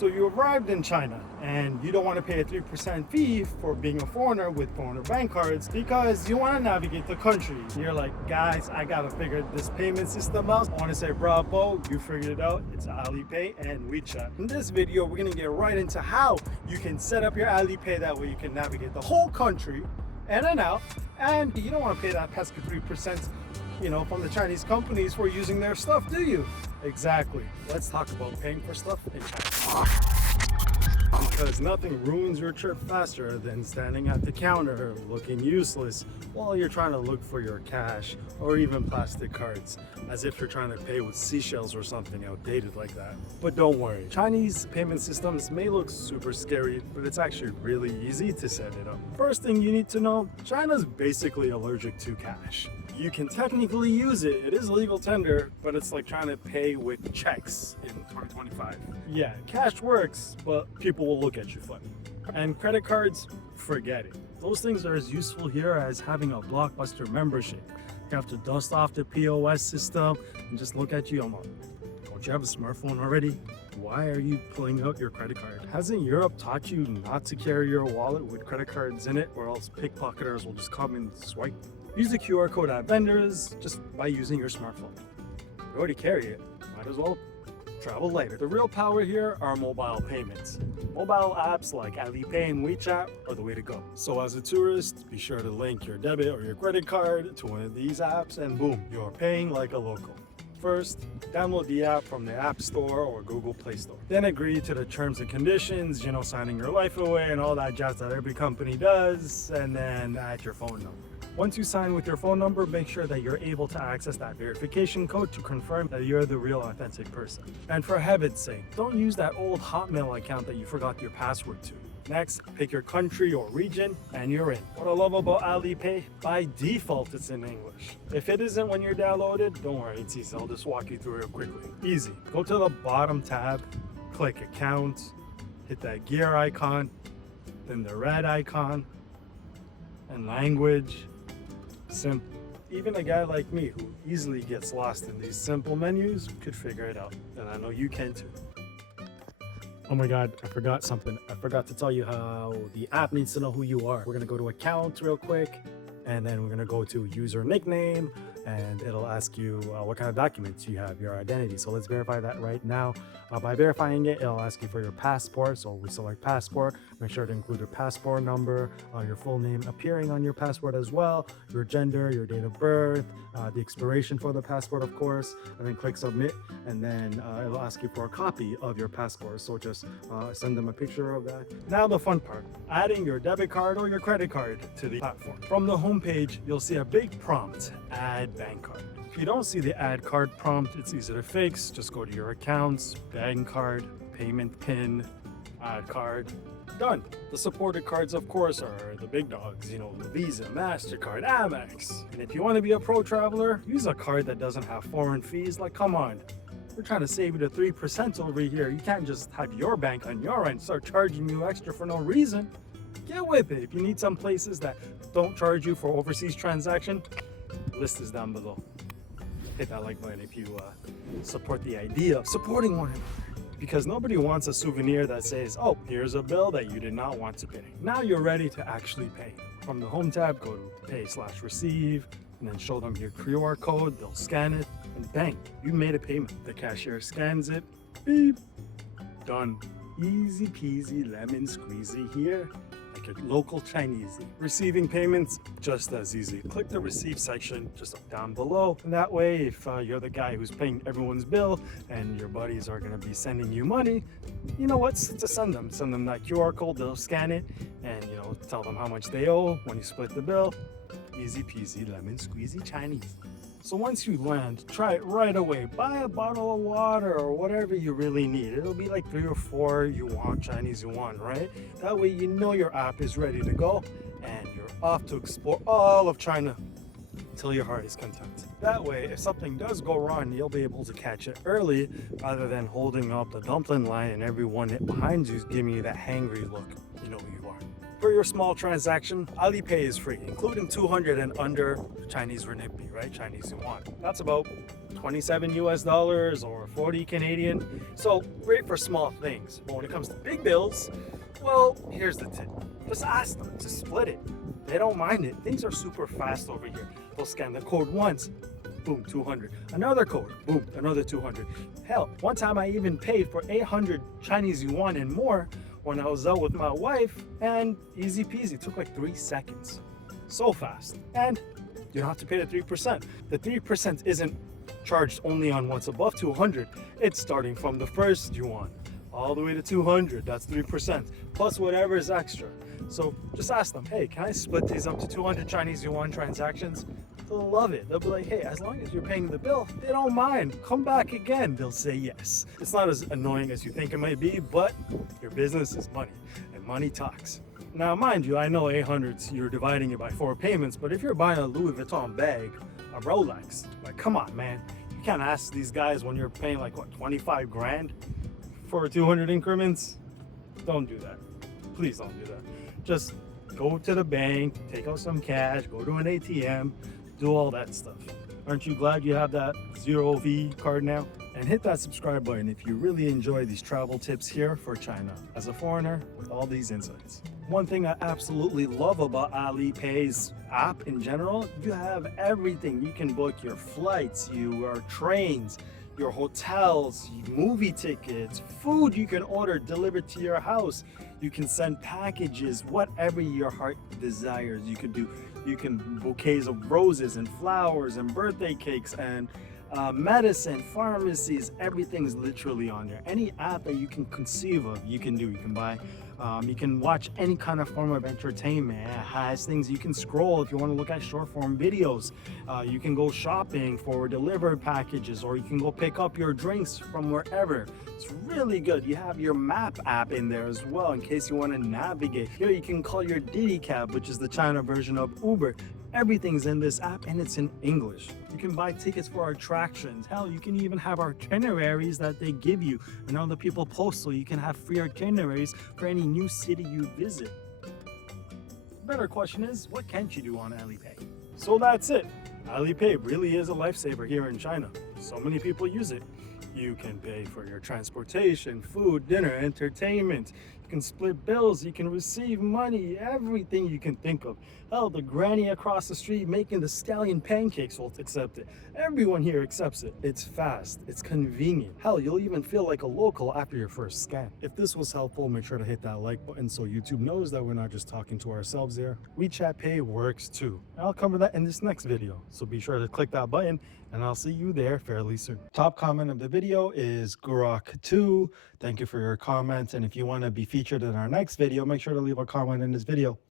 So you arrived in China and you don't want to pay a 3% fee for being a foreigner with foreigner bank cards because you want to navigate the country. You're like, guys, I got to figure this payment system out. I want to say bravo, you figured it out. It's Alipay and WeChat. In this video, we're going to get right into how you can set up your Alipay. That way you can navigate the whole country in and out, and you don't want to pay that pesky 3%, from the Chinese companies for using their stuff, do you? Exactly. Let's talk about paying for stuff in China. Because nothing ruins your trip faster than standing at the counter looking useless while you're trying to look for your cash or even plastic cards, as if you're trying to pay with seashells or something outdated like that. But don't worry, Chinese payment systems may look super scary, but it's actually really easy to set it up. First thing you need to know, China's basically allergic to cash. You can technically use it, it is legal tender, but it's like trying to pay with checks in 2025. Yeah, cash works, but people will look at you funny. And credit cards, forget it. Those things are as useful here as having a Blockbuster membership. You have to dust off the POS system and just look at you. I'm like, don't you have a smartphone already? Why are you pulling out your credit card? Hasn't Europe taught you not to carry your wallet with credit cards in it, or else pickpocketers will just come and swipe? Use the QR code at vendors just by using your smartphone. You already carry it, might as well travel lighter. The real power here are mobile payments. Mobile apps like Alipay and WeChat are the way to go. So as a tourist, be sure to link your debit or your credit card to one of these apps and boom, you're paying like a local. First, download the app from the App Store or Google Play Store. Then agree to the terms and conditions, signing your life away and all that jazz that every company does, and then add your phone number. Once you sign with your phone number, make sure that you're able to access that verification code to confirm that you're the real authentic person. And for heaven's sake, don't use that old Hotmail account that you forgot your password to. Next, pick your country or region and you're in. What I love about Alipay, by default it's in English. If it isn't when you're downloaded, don't worry, it's easy. I'll just walk you through it quickly. Easy. Go to the bottom tab, click account, hit that gear icon, then the red icon, and language. Simple. Even a guy like me who easily gets lost in these simple menus could figure it out, and I know you can too. Oh my God, I forgot something. I forgot to tell you how the app needs to know who you are. We're gonna go to account real quick, and then we're gonna go to user nickname, and it'll ask you what kind of documents you have, your identity. So let's verify that right now. By verifying it, it'll ask you for your passport. So we select passport, make sure to include your passport number, your full name appearing on your passport as well, your gender, your date of birth, the expiration for the passport, of course, and then click submit. And then it'll ask you for a copy of your passport. So just send them a picture of that. Now the fun part, adding your debit card or your credit card to the platform. From the homepage, you'll see a big prompt, add bank card. If you don't see the add card prompt, it's easy to fix. Just go to your accounts, bank card, payment PIN, add card, done. The supported cards, of course, are the big dogs, the Visa, Mastercard, Amex. And if you want to be a pro traveler, use a card that doesn't have foreign fees. Like, come on, we're trying to save you the 3% over here. You can't just have your bank on your end start charging you extra for no reason. Get with it. If you need some places that don't charge you for overseas transaction, list is down below. Hit that like button if you support the idea of supporting one another. Because nobody wants a souvenir that says, oh, here's a bill that you did not want to pay. Now you're ready to actually pay. From the home tab, go to pay/receive, and then show them your QR code. They'll scan it, and bang, you made a payment. The cashier scans it, beep, done. Easy peasy lemon squeezy here. Like a local Chinese. Receiving payments, just as easy. Click the receive section just down below. And that way, if you're the guy who's paying everyone's bill and your buddies are going to be sending you money, you know what to send them. Send them that QR code, they'll scan it, and tell them how much they owe when you split the bill. Easy peasy lemon squeezy Chinese. So once you land, try it right away. Buy a bottle of water or whatever you really need. It'll be like 3 or 4 Chinese yuan, right? That way your app is ready to go and you're off to explore all of China until your heart is content. That way, if something does go wrong, you'll be able to catch it early rather than holding up the dumpling line and everyone behind you is giving you that hangry look. You know who you are. For your small transaction, Alipay is free, including 200 and under Chinese renminbi, right? Chinese yuan. That's about 27 US dollars or 40 Canadian. So great for small things. But when it comes to big bills, well, here's the tip. Just ask them to split it. They don't mind it. Things are super fast over here. They'll scan the code once, boom, 200. Another code, boom, another 200. Hell, one time I even paid for 800 Chinese yuan and more when I was out with my wife, and easy peasy, took like 3 seconds. So fast. And you don't have to pay the 3%. The 3% isn't charged only on what's above 200. It's starting from the first yuan all the way to 200. That's 3%, plus whatever is extra. So just ask them, hey, can I split these up to 200 Chinese yuan transactions? They'll love it. They'll be like, hey, as long as you're paying the bill, they don't mind. Come back again. They'll say yes. It's not as annoying as you think it might be, but your business is money, and money talks. Now, mind you, I know 800s, you're dividing it by 4 payments, but if you're buying a Louis Vuitton bag, a Rolex, like, come on, man. You can't ask these guys when you're paying like, what, 25 grand for 200 increments? Don't do that. Please don't do that. Just go to the bank, take out some cash, go to an ATM, do all that stuff. Aren't you glad you have that zero fee card now? And hit that subscribe button if you really enjoy these travel tips here for China as a foreigner with all these insights. One thing I absolutely love about Alipay's app in general, you have everything. You can book your flights, your trains, your hotels, movie tickets, food you can order delivered to your house. You can send packages, whatever your heart desires. You can do, bouquets of roses and flowers and birthday cakes and medicine, pharmacies, everything's literally on there. Any app that you can conceive of, you can do. You can buy, you can watch any kind of form of entertainment. It has things you can scroll if you want to look at short form videos. You can go shopping for delivered packages, or you can go pick up your drinks from wherever. It's really good. You have your map app in there as well in case you want to navigate. Here you can call your Didi cab, which is the China version of Uber. Everything's in this app and it's in English. You can buy tickets for attractions. Hell, you can even have itineraries that they give you and other people post, so you can have free itineraries for any new city you visit. The better question is, what can't you do on Alipay? So that's it. Alipay really is a lifesaver here in China. So many people use it. You can pay for your transportation, food, dinner, entertainment. You can split bills, you can receive money, everything you can think of. Hell, the granny across the street making the scallion pancakes will accept it. Everyone here accepts it. It's fast, it's convenient. Hell, you'll even feel like a local after your first scan. If this was helpful, make sure to hit that like button so YouTube knows that we're not just talking to ourselves here. WeChat Pay works too. I'll cover that in this next video, so be sure to click that button and I'll see you there fairly soon. Top comment of the video is Gurok2. Thank you for your comment, and if you want to be featured in our next video, make sure to leave a comment in this video.